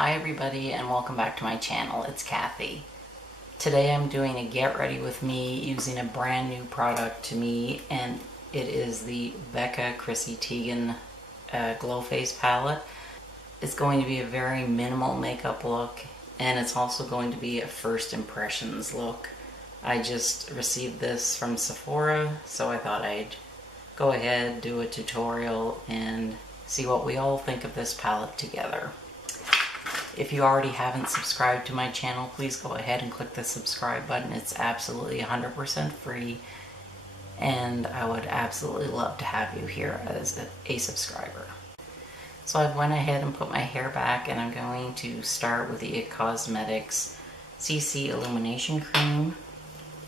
Hi everybody and welcome back to my channel. It's Kathy. Today I'm doing a get ready with me using a brand new product to me, and it is the Becca Chrissy Teigen Glow Face palette. It's going to be a very minimal makeup look, and it's also going to be a first impressions look. I just received this from Sephora, so I thought I'd go ahead, do a tutorial, and see what we all think of this palette together. If you already haven't subscribed to my channel, please go ahead and click the subscribe button. It's absolutely 100% free, and I would absolutely love to have you here as a subscriber. So I went ahead and put my hair back, and I'm going to start with the IT Cosmetics CC Illumination Cream.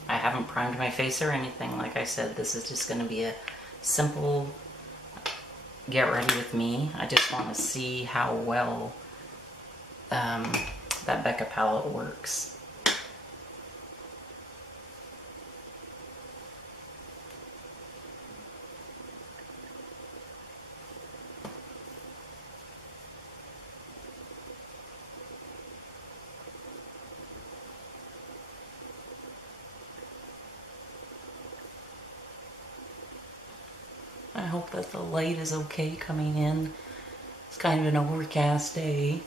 I haven't primed my face or anything. Like I said, this is just going to be a simple get ready with me. I just want to see how well that Becca palette works. I hope that the light is okay coming in. It's kind of an overcast day.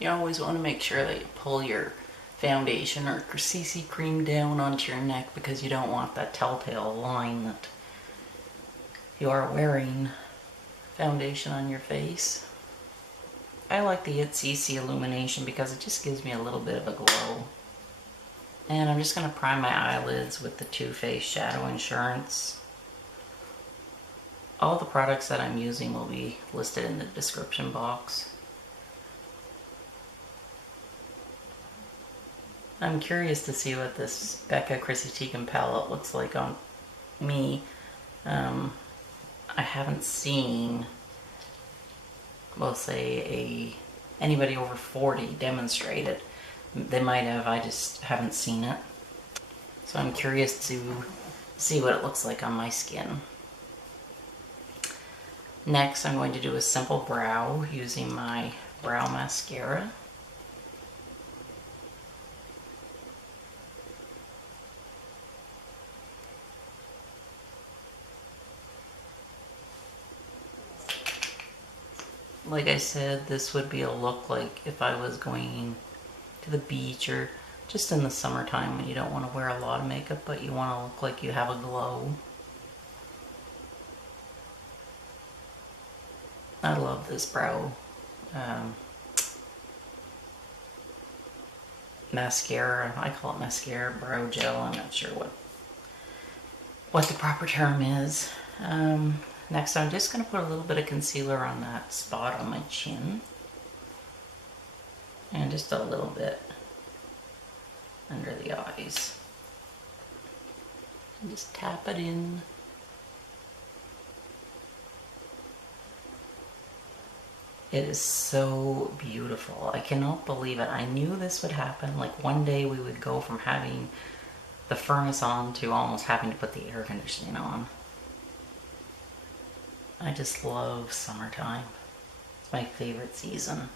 You always want to make sure that you pull your foundation or CC cream down onto your neck, because you don't want that telltale line that you are wearing foundation on your face. I like the IT CC Illumination because it just gives me a little bit of a glow. And I'm just going to prime my eyelids with the Too Faced Shadow Insurance. All the products that I'm using will be listed in the description box. I'm curious to see what this Becca Chrissy Teigen palette looks like on me. I haven't seen, we'll say, anybody over 40 demonstrate it. They might have, I just haven't seen it. So I'm curious to see what it looks like on my skin. Next, I'm going to do a simple brow using my brow mascara. Like I said, this would be a look like if I was going to the beach or just in the summertime when you don't want to wear a lot of makeup, but you want to look like you have a glow. I love this brow mascara. I call it mascara, brow gel. I'm not sure what the proper term is. Next, I'm just going to put a little bit of concealer on that spot on my chin. And just a little bit under the eyes. And just tap it in. It is so beautiful. I cannot believe it. I knew this would happen. Like one day we would go from having the furnace on to almost having to put the air conditioning on. I just love summertime. It's my favorite season.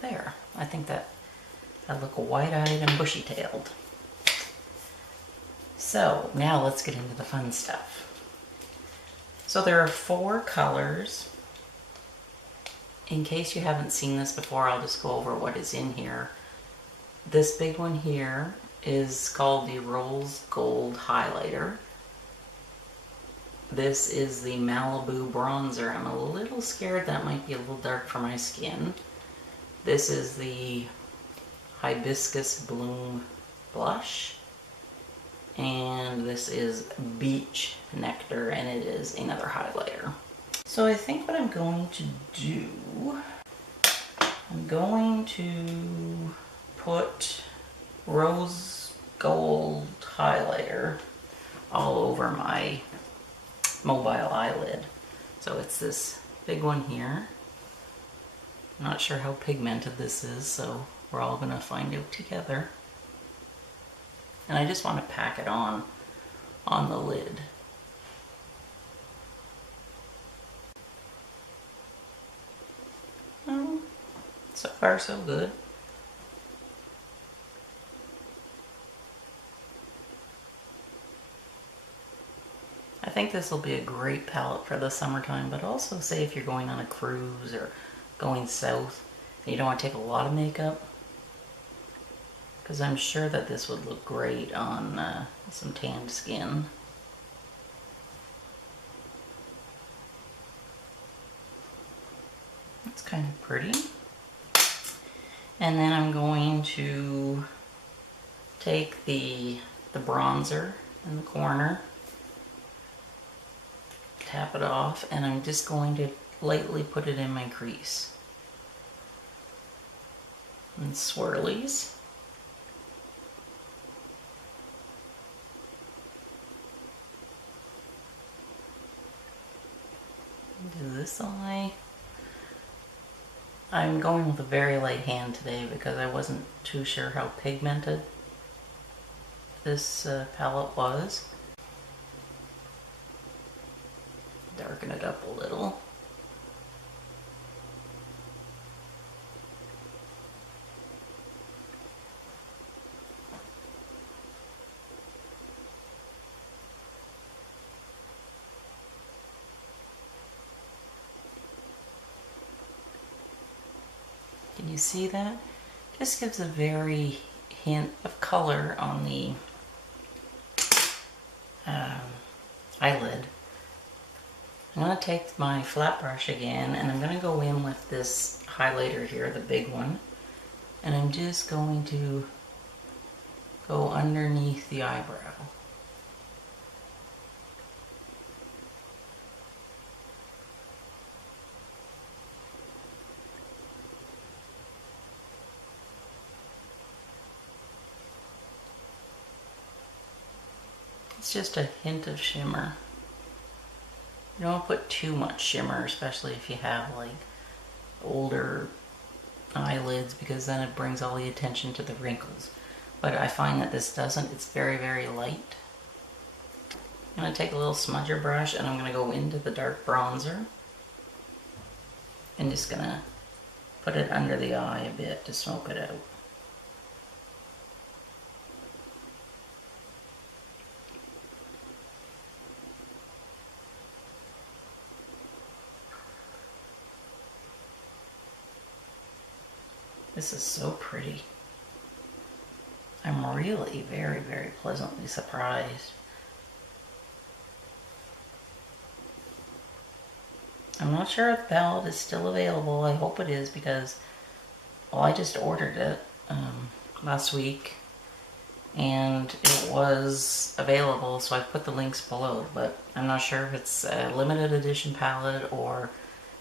There. I think that I look wide-eyed and bushy-tailed. So now let's get into the fun stuff. So there are 4 colors. In case you haven't seen this before, I'll just go over what is in here. This big one here is called the Rose Gold Highlighter. This is the Malibu Bronzer. I'm a little scared that might be a little dark for my skin. This is the Hibiscus Bloom Blush. And this is Beach Nectar, and it is another highlighter. So I think what I'm going to do, I'm going to put Rose Gold highlighter all over my mobile eyelid. So it's this big one here. I'm not sure how pigmented this is, so we're all gonna find out together. And I just want to pack it on the lid. So far so good. I think this will be a great palette for the summertime, but also say if you're going on a cruise or going south and you don't want to take a lot of makeup, because I'm sure that this would look great on some tanned skin. It's kind of pretty. And then I'm going to take the bronzer in the corner, tap it off, and I'm just going to lightly put it in my crease. And swirlies. Do this eye. I'm going with a very light hand today because I wasn't too sure how pigmented this palette was. Darken it up a little. Can you see that? Just gives a very hint of color on the eyelid. I'm going to take my flat brush again and I'm going to go in with this highlighter here, the big one, and I'm just going to go underneath the eyebrow. It's just a hint of shimmer. You don't put too much shimmer, especially if you have like older eyelids, because then it brings all the attention to the wrinkles. But I find that this doesn't. It's very, very light. I'm going to take a little smudger brush and I'm going to go into the dark bronzer. And just going to put it under the eye a bit to smoke it out. This is so pretty. I'm really very, very pleasantly surprised. I'm not sure if the palette is still available. I hope it is because, well, I just ordered it last week and it was available, so I put the links below, but I'm not sure if it's a limited edition palette or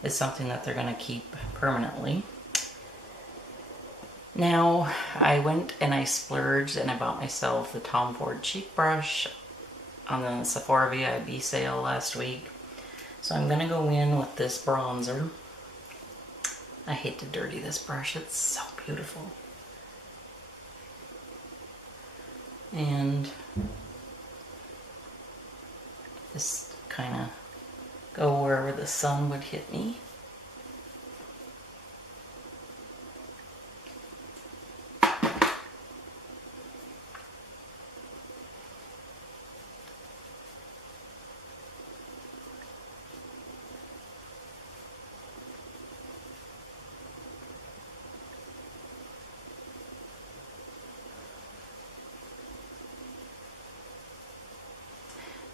it's something that they're going to keep permanently. Now, I went and I splurged and I bought myself the Tom Ford cheek brush on the Sephora VIB sale last week. So I'm going to go in with this bronzer. I hate to dirty this brush, it's so beautiful. And just kind of go wherever the sun would hit me.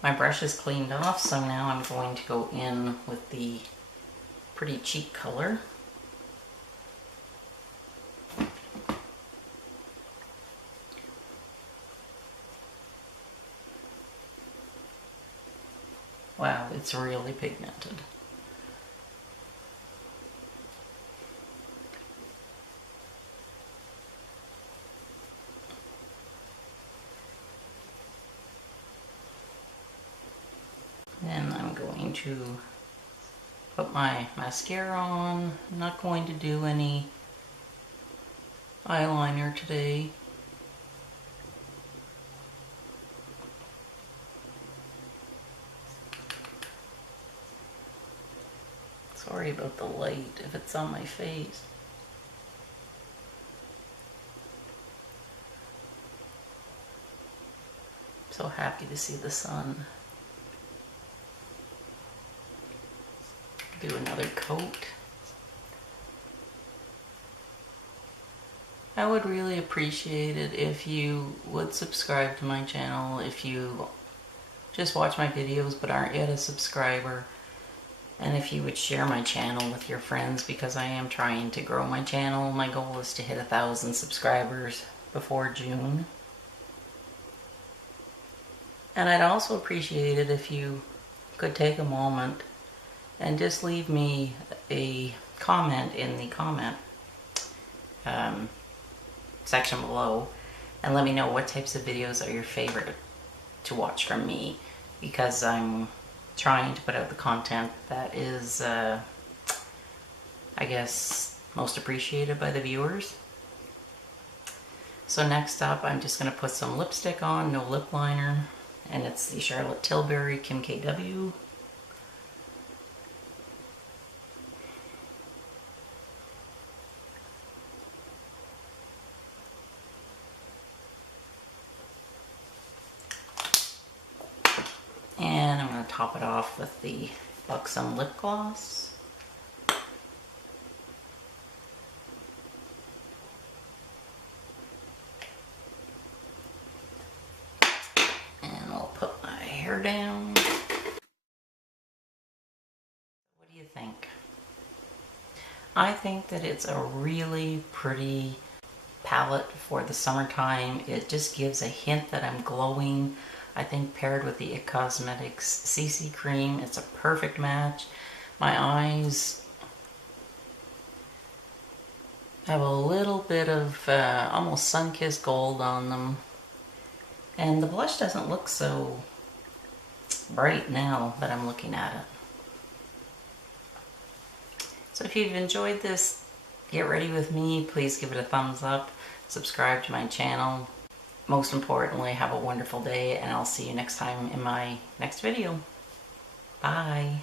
My brush is cleaned off, so now I'm going to go in with the pretty cheek color. Wow, it's really pigmented. Then I'm going to put my mascara on. I'm not going to do any eyeliner today. Sorry about the light if it's on my face. So happy to see the sun. Do another coat. I would really appreciate it if you would subscribe to my channel, if you just watch my videos but aren't yet a subscriber, and if you would share my channel with your friends, because I am trying to grow my channel. My goal is to hit 1,000 subscribers before June. And I'd also appreciate it if you could take a moment and just leave me a comment in the comment section below and let me know what types of videos are your favorite to watch from me, because I'm trying to put out the content that is, I guess, most appreciated by the viewers. So next up, I'm just going to put some lipstick on, no lip liner, and it's the Charlotte Tilbury Kim KW. And I'm going to top it off with the Buxom lip gloss. And I'll put my hair down. What do you think? I think that it's a really pretty palette for the summertime. It just gives a hint that I'm glowing. I think paired with the IT Cosmetics CC cream, it's a perfect match. My eyes have a little bit of almost sun-kissed gold on them. And the blush doesn't look so bright now that I'm looking at it. So if you've enjoyed this Get Ready With Me, please give it a thumbs up, subscribe to my channel. Most importantly, have a wonderful day, and I'll see you next time in my next video. Bye.